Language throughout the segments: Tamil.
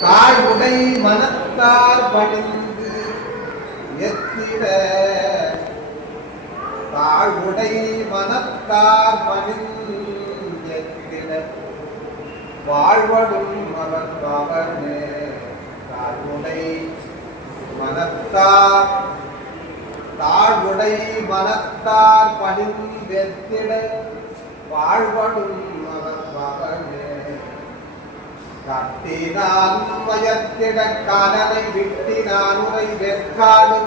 காழ்வுடை மனத்தார் பணிந்து எத்திட காழ்வுடை மனத்தார் பணிந்து எத்திட வாழ்வடும் அவர் பவனே காழ்வுடை மனத்தார் தாழ்வுடை மனத்தார் பணிந்தெத்திட வாழ்வடும் அவர் பவனே கட்டினான் பயத்திட காலனை விட்டினான் உரை வெற்காடு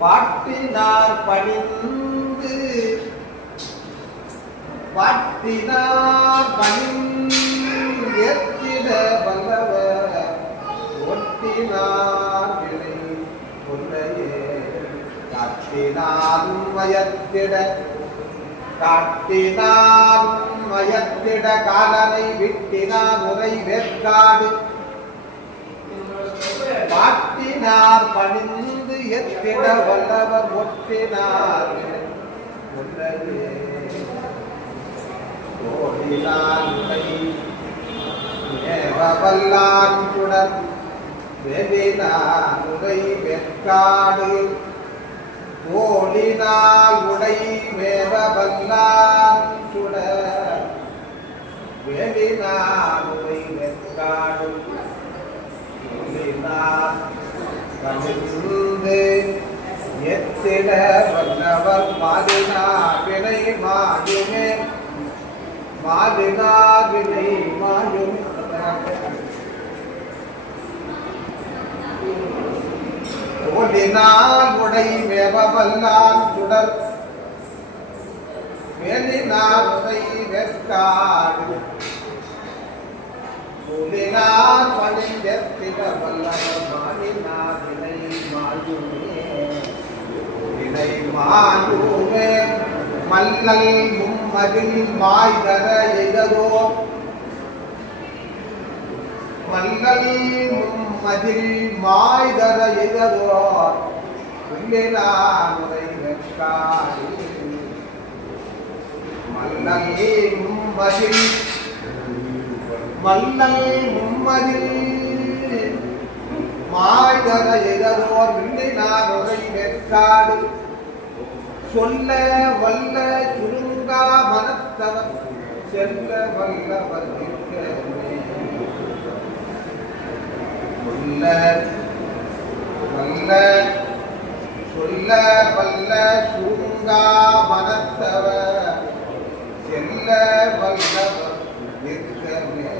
பாட்டினார் பணிந்து பாட்டினார் பணிந்தெத்திட வல்லவர் ஒட்டினார் வினை கொள்ளையே காட்டினான் மயத்திட காட்டினான் மயத்திட காலனை விட்டினான் உரை வெற்காடு பாட்டினார் பணிந்து எத்திட வல்லவர் ஒட்டினார் கொள்ளையே ஓடினான் உரை வல்லான் சுடர் வெவினான் உரை வெற்காடு ஓடினால் உடை மேவ வல்லான் சுடர் வெவினான் உரை வெற்காடு ஓடினால் கணிந்து எத்திட வல்லவர் மாதினார் வினை மாயுமே மாதினார் வினை மாயுமே ஓடினால் உடை மேவல்லான் சுடர் வேலினார் உடை வெற்காடு ஓடினார் பணிந்தெத்திட வல்லவர் மாடினார் வினை மாயுமே வினை மாயுமே மல்லல் மும்மதில் மாய்தர எய்ததோ மல்லல் மும்மதில் மாய்தர எய்ததோ உள்ளினார் உரை வெற்காடு மல்லல் மும்மதில் மல்லல் மும்மதில் மாய்தர எய்ததோ உள்ளினார் உரை வெற்காடு சொல்ல வல்ல சுருங்கா மனத்தவர் செல்ல வல்லவர் சொல்ல வல்ல சொல்ல வல்ல சுருங்கா மனத்தவர் செல்ல வல்லவர் நிற்கமே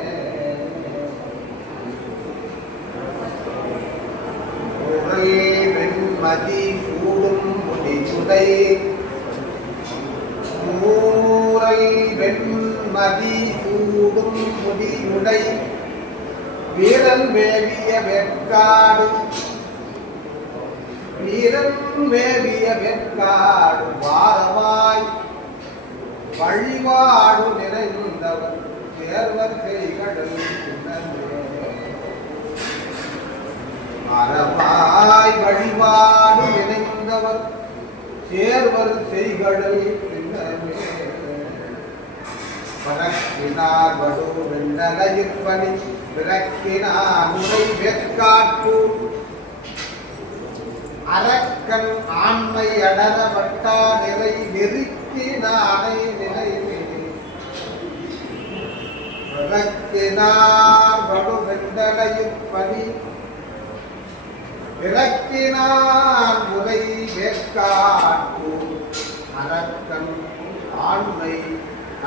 பொருள் வெண்மதி சூடும் முடிச்சுடை மூரல் வெண்மதி சூடும் முடியுடை வீரன் மேவிய வெற்காடு வீரன் மேவிய வெற்காடு வாரமாய் வழிபாடு நிறைந்தவர் தேர்வர் கைகடல் அறமாய் வழிபாடு இணைந்தவர் சேர்வர் செய்கடல் பறக்கினார் வடு வெண்டலையிற்பணி விரக்கினார் உரை வெற்காட்டு அரக்கன் ஆண்மை அடர வட்டா நிலை நெருக்கினானை நிலைவே விரக்கினார் வடு வெண்டலையிற்பணி இறக்கினான் உரை வெற்காட்டு அரக்கன் ஆண்மை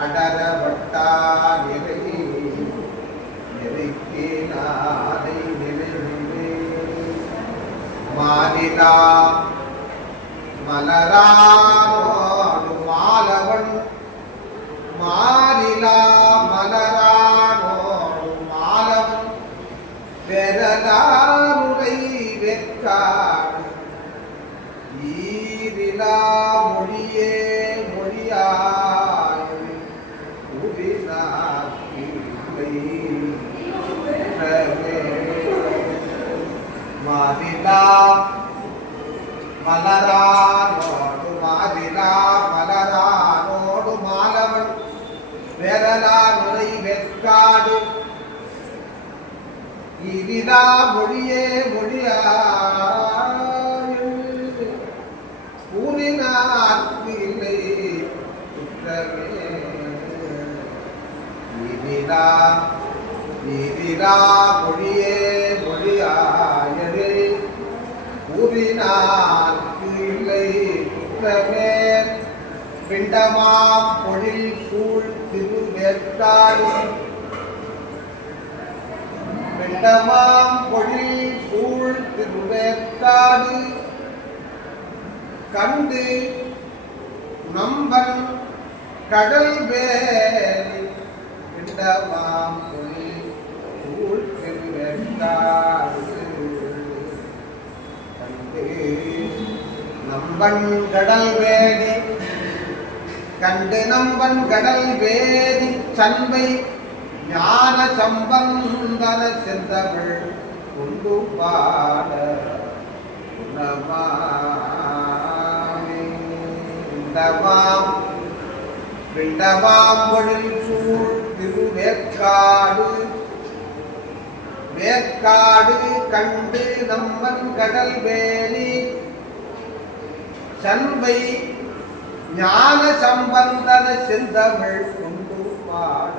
அடர வட்டா நிறை நெருக்கினானை நினைவே மாறிலா மலரானோடு மாலவன் மாறிலா மலரானோடு மாலவன் பெறலாருரை வெற்காடு ஈரிலா மொழியே மொழியாய் உரினார் மாறிலா மலரானோடு மாறி இவிதா மொழியே மொழியாய் ஊனினார்க்கு இல்லை குற்றமே. இவிதா இவிதா மொழியே மொழியாயரே ஊரினார்க்கு இல்லை குற்றமே. பிண்டமாம் பொழில் சூழ் திருவேற்காடு பிண்டமாம் பொழில் சூழ் திருவேற்காடு கண்டு நம்பன் கடல் வேலி. பிண்டமாம் பொழில் சூழ் திருவேற்காடு கண்டு நம்பன் கடல் வேலி கண்டு நம்பன் கடல் வேதி சண்பை ஞான சம்பந்தன செந்தமிழ் கொண்டு பாட பிண்டமாம் பொழில் சூழ் திருவேற்காடு வேற்காடு கண்டு நம்மன் கடல் வேலி சண்பை ஞான சம்பந்தன செந்தமிழ் கொண்டு பாட